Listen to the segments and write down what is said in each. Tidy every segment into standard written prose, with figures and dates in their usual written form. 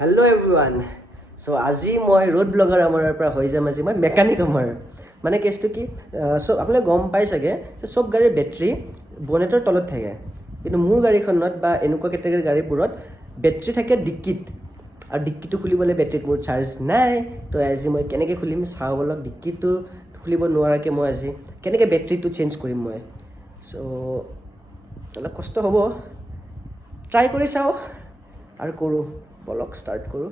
hello everyone so आज मैं road bagger आमार हो जाम आज मैं मेकानिक आमार माने केसटो कि सब अपने गम पाई सके सब गाड़ी बेटरी बनेटर तलत थाके कि मोर गाड़ीखनत बा एनेकुवा केटेगरी गाड़ीबोरत बेटरी थाके डिक्कीत और डिक्कीटो खुलिबले बेटरीत मोर चार्ज नाई तो आज मैं केनेके खुलिम चाओ बोलक डिक्कीटो खुलिब नोवाराके मैं आज केनेके बेटरीटो चेन्ज करिम मैं सो अलप कष्ट हबो ट्राई करि चाओ और करूँ ब्लग स्टार्ट करूँ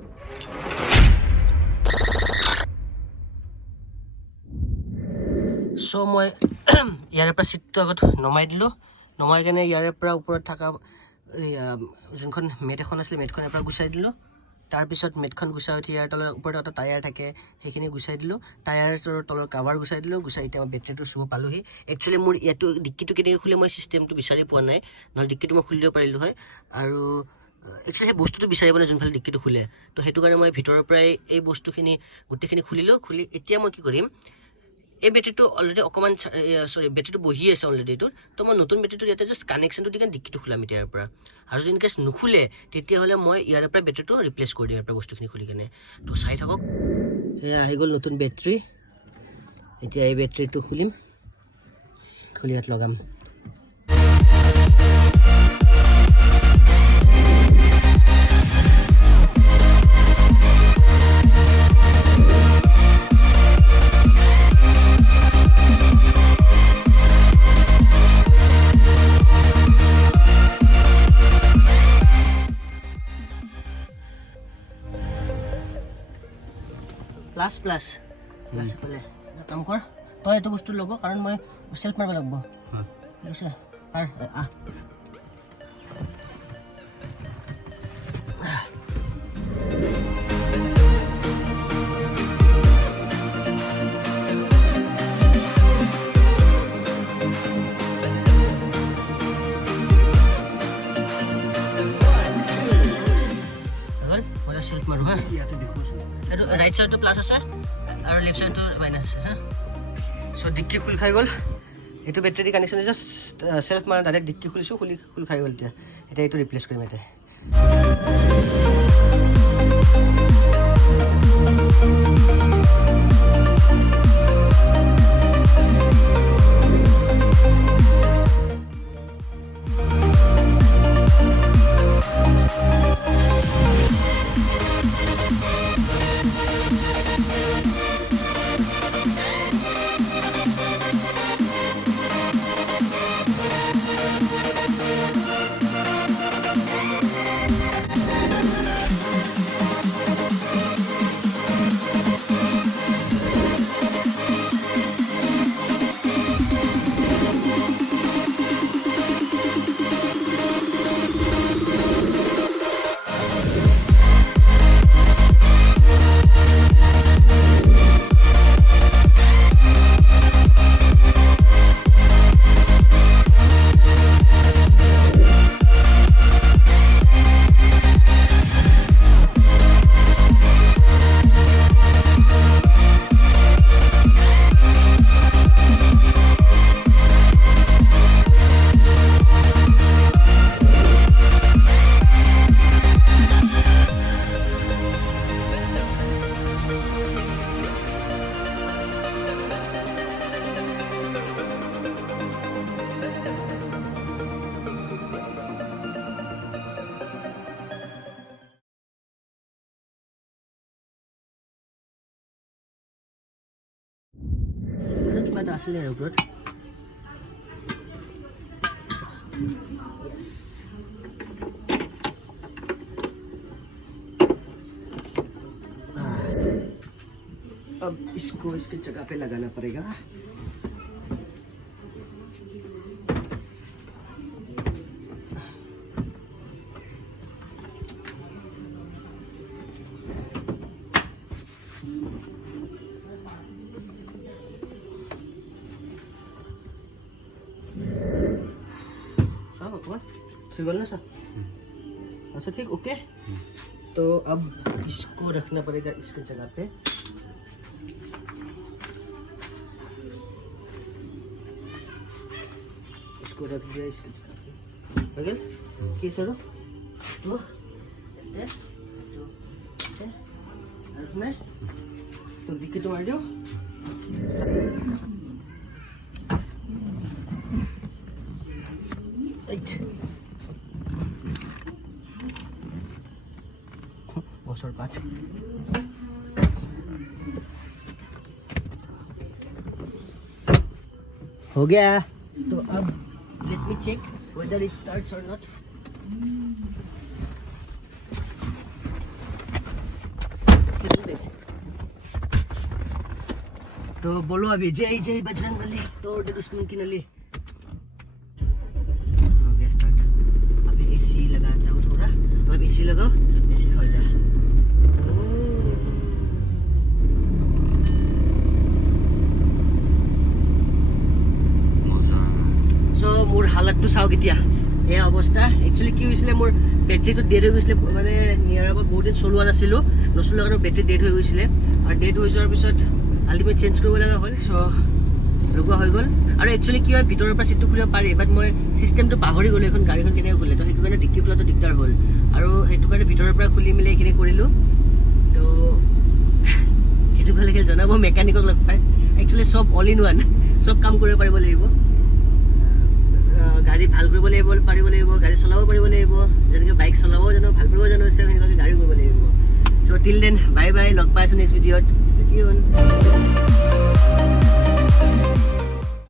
सो मैं यार पर सीट आगत नमाई दिलो नमाई केने यार पर ऊपर थका जोन मेट एन आছিলে मेटखन एपार गुचाई दिलो तार पिছত मेटखन गुचाई उठी यार तलर ऊपर एटा टायार थाके हेखिनि गुचाई दिलो टायार तलर कवर गुचाई दिलो गुचाई इतना बेटरीटो चुर पालोहि एक्चुअली मोर इतो डिक्कीटो केनेके खुले मैं सिस्टेमटो बिचारि पोৱা নাই न डिक्कीटो मैं खुलिब पारिलो হয় আৰু एक्चुअली बस्तुটো বিচাৰিব না যোনফালে ডিক্কিটো খুলে তো সেইটো কাৰণে মই ভিতৰৰ পৰাই এই বস্তুখিনি গুটেখিনি খুলিলো খুলি এতিয়া মই কি কৰিম এই বেটেৰীটো অলৰেডি অকমান সৰি বেটেৰীটো বহি আছে অলৰেডি তো তো মই নতুন বেটেৰীটো ইয়াতে জাস্ট কানেকশনটো দিকে ডিক্কিটো খুলাম ইয়াৰ পৰা আৰু যদি ইনকেছ নুখুলে তেতিয়া হলে মই ইয়াৰ পৰা বেটেৰীটো ৰিপ্লেস কৰি দিম ইয়াৰ পৰা বস্তুখিনি খুলি কেনে তো চাই থাকক এ আহি গল নতুন বেটেৰী এতিয়া এই বেটেৰীটো খুলিম খুলি ইয়াত লগাম प्लस प्लस प्लस फले काम कर तो ये बस्तु लग कारण मैं सेल्फ मारब लगब ठीक है आ सेल्फ मारू हाँ राइट साइड तो प्लस আছে और लेफ्ट साइड तो माइनस আছে हाँ सो डिक्की खुल खाई गल ये बेटरी कानेक्शन जस्ट सेल्फ मार डायरेक्ट डिक्की खुलिसो खुल खाई गल এটা এটা রিপ্লেস কৰিম এটা कितना आसले ऊपर अब इसको इसके जगह पे लगाना पड़ेगा ठीक है ना सर अच्छा ठीक ओके तो अब इसको रखना पड़ेगा इसके जगह पे इसको रख दिया इसके जगह पे ओके सर तो আছে আৰু শুনে তো ডিকিটো মাৰি দিওঁ गसर पात हो गया तो अब let me check whether it starts or not तो बोलो अभी जय जय बजरंगबली तो दुश्मन की नली हो गया स्टार्ट अभी एसी लगाता हूँ थोड़ा अब एसी लगाओ एसी हो जाए सो मोर हालत तो चाওক এতিয়া এই অৱস্থা একচুয়ালি কি হৈছিলে মোৰ বেটাৰীটো ডেড হৈ গৈছিলে মানে নিয়াৰ আবাউট বহুত দিন চলোৱা নাছিলো নচলোৱাৰ কাৰণে বেটাৰী ডেড হৈ গৈছিলে আৰু ডেড হৈ যোৱাৰ পিছত আল্টিমেট চেঞ্জ কৰিব লগা হ'ল সো লগোৱা হৈ গ'ল আৰু একচুয়ালি কি হয় ভিতৰৰ পৰা সিটটো খুলিব পাৰি বাট মই সিস্টেমটো পাহৰি গ'লো এখন গাড়ীখন কেনেকৈ খুলে তো সেইটো কাৰণে ডিক্কি খোলাটো দিগদাৰ হ'ল আৰু সেইটো কাৰণে ভিতৰৰ পৰা খুলি মিলাই এইখিনি কৰিলোঁ তো সেইটো ভাল লাগিল জনাব মেকানিকক লগ পাই একচুয়ালি সব অল ইন ওৱান সব কাম কৰিব পাৰিব লাগিব गाड़ी ভাল কৰিব লাগিব পাৰিব লাগিব গাড়ী চলাব পাৰিব লাগিব যেনেকৈ বাইক চলাব জানো ভাল কৰিব জানো আছে সেনেকৈ গাড়ী কৰিব লাগিব so till then bye bye লগ পাইছো নেক্সট ভিডিঅ'ত ষ্টেই টিউন